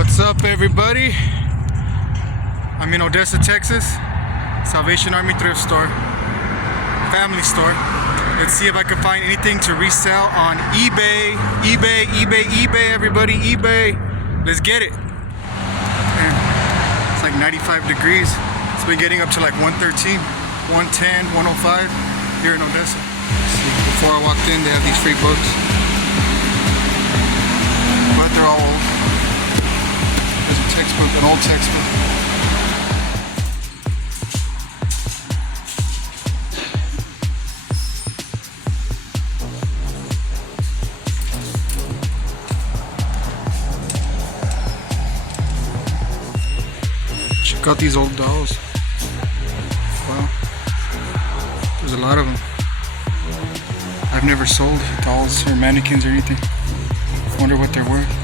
What's up, everybody? I'm in Odessa, Texas. Salvation Army thrift store, family store. Let's see if I can find anything to resell on eBay. eBay, everybody, eBay. Let's get it. Man, it's like 95 degrees. It's been getting up to like 113, 110, 105 here in Odessa. See, before I walked in, they have these free books, but they're all old. There's a textbook, an old textbook. Check out these old dolls. Wow. There's a lot of them. I've never sold dolls or mannequins or anything. Wonder what they're worth.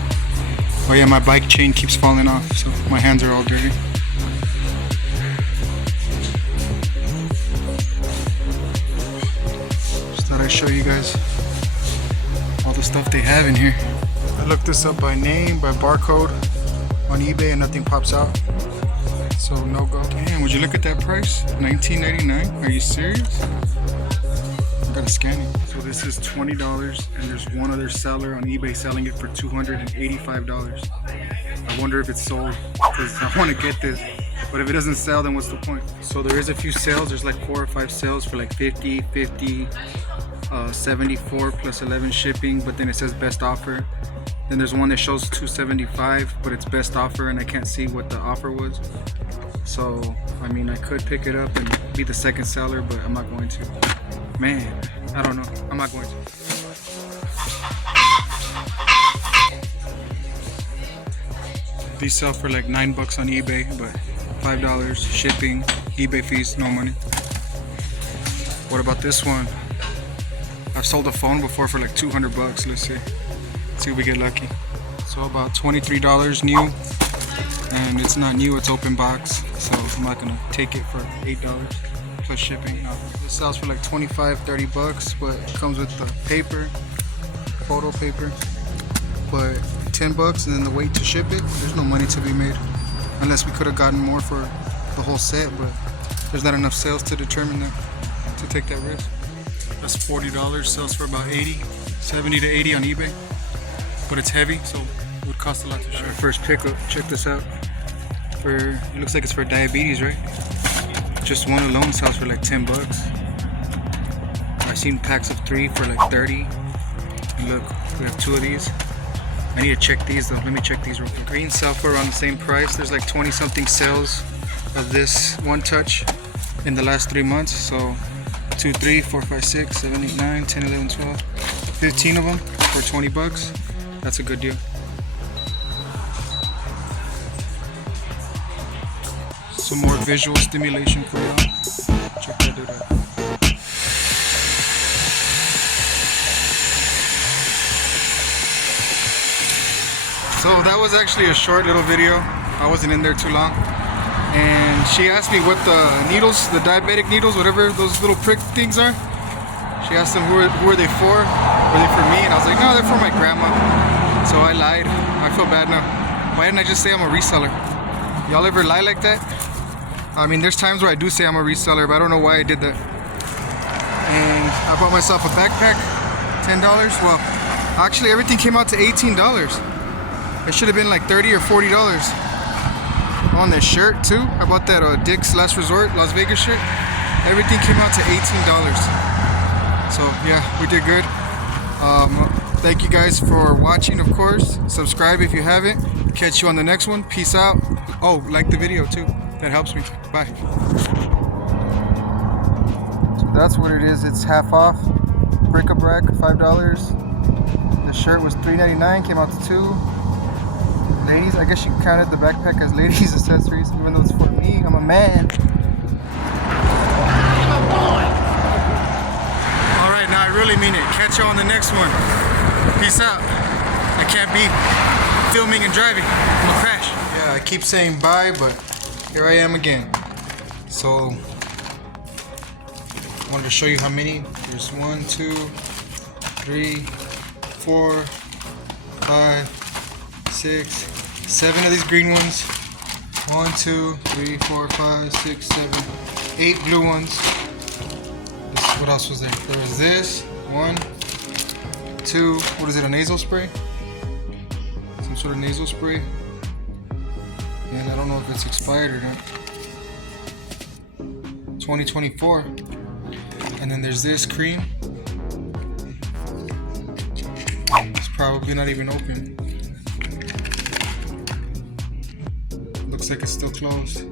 Oh yeah, my bike chain keeps falling off, so my hands are all dirty. Just thought I'd show you guys all the stuff they have in here. I looked this up by name, by barcode on eBay, and nothing pops out. So no go. Damn, would you look at that price? $19.99? Are you serious? I gotta scan it. So this is $20, and there's one other seller on eBay selling it for $285. I wonder if it's sold, because I want to get this. But if it doesn't sell, then what's the point? So there is a few sales. There's like 4 or 5 sales for like 50, 74 plus 11 shipping, but then it says best offer. Then there's one that shows $275, but it's best offer, and I can't see what the offer was. So, I mean, I could pick it up and be the second seller, but I'm not going to. Man, I don't know. I'm not going to. These sell for like $9 on eBay, but $5 shipping, eBay fees, no money. What about this one? I've sold a phone before for like $200. Let's see. Let's see if we get lucky. So about $23 new, and it's not new, it's open box, so I'm not gonna take it for $8 plus shipping. No. This sells for like $25-30, but it comes with the paper, photo paper, but $10, and then the weight to ship it. There's no money to be made, unless we could have gotten more for the whole set, but there's not enough sales to determine that, to take that risk. That's $40, sells for about 70 to 80 on eBay, but it's heavy, so it would cost a lot to ship. First pickup, check this out. It looks like it's for diabetes, right? Just one alone sells for like $10. I've seen packs of 3 for like 30. And look, we have 2 of these. I need to check these though. Let me check these real quick. Green sell for around the same price. There's like 20 something sales of this One Touch in the last 3 months. So 2, 3, 4, 5, 6, 7, 8, 9, 10, 11, 12, 15 of them for $20. That's a good deal. Some more visual stimulation for y'all. Check that dude out. So that was actually a short little video. I wasn't in there too long. And she asked me what the needles, the diabetic needles, whatever those little prick things are. She asked them who are they for? Were they for me? And I was like, no, they're for my grandma. So I lied. I feel bad now. Why didn't I just say I'm a reseller? Y'all ever lie like that? I mean, there's times where I do say I'm a reseller, but I don't know why I did that. And I bought myself a backpack, $10. Well, actually everything came out to $18. It should have been like $30 or $40. On this shirt too. I bought that Dick's Last Resort Las Vegas shirt. Everything came out to $18. So yeah, we did good. Thank you guys for watching, of course. Subscribe if you haven't. Catch you on the next one. Peace out. Oh, like the video too. That helps me. Bye. So that's what it is. It's half off. Bric-a-brac, $5. The shirt was $3.99. Came out to $2. Ladies, I guess you counted the backpack as ladies' accessories, even though it's for me. I'm a man. I'm a boy. All right, now I really mean it. Catch you on the next one. Peace out. I can't be filming and driving. I'm gonna crash. Yeah, I keep saying bye, but here I am again. So I wanted to show you how many. There's 1, 2, 3, 4, 5, 6, 7 of these green ones. 1, 2, 3, 4, 5, 6, 7, 8 blue ones. What else was there? There was this. 1, 2. What is it? A nasal spray? Some sort of nasal spray. And I don't know if it's expired or not. 2024. And then there's this cream. It's probably not even open. Looks like it's still closed.